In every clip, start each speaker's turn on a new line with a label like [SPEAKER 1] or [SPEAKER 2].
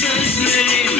[SPEAKER 1] Jesus' name.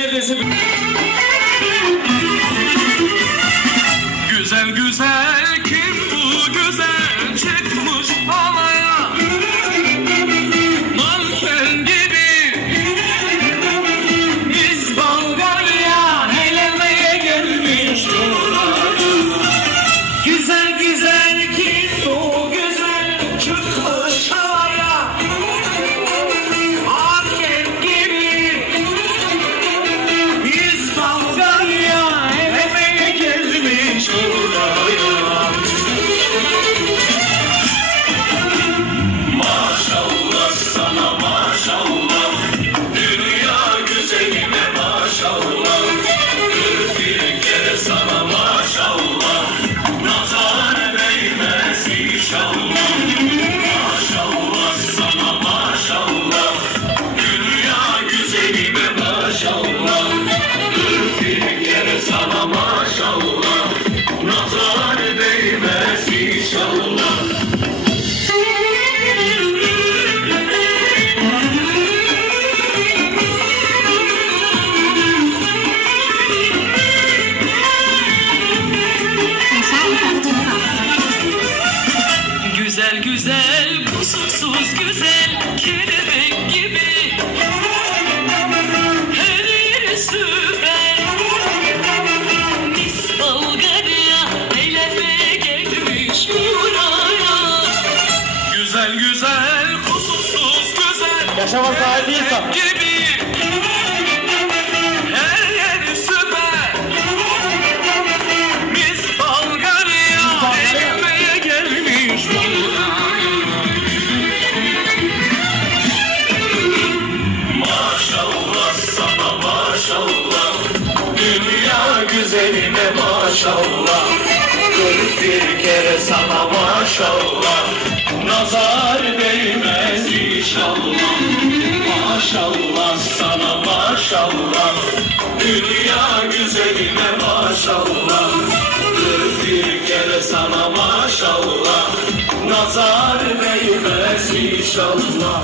[SPEAKER 1] güzel güzel kusursuz güzel kelebek gibi. Her yeri süper. Mis Bulgarya eğlenmeye gelmiş buraya. Güzel güzel kusursuz güzel
[SPEAKER 2] Yaşama sahibi
[SPEAKER 1] gibi. maşallah Dünya güzeline maşallah. Kırk bir kere sana maşallah. Nazar değmez inşallah. Maşallah sana maşallah. Dünya güzeline maşallah. Kırk bir kere sana maşallah. Nazar değmez inşallah.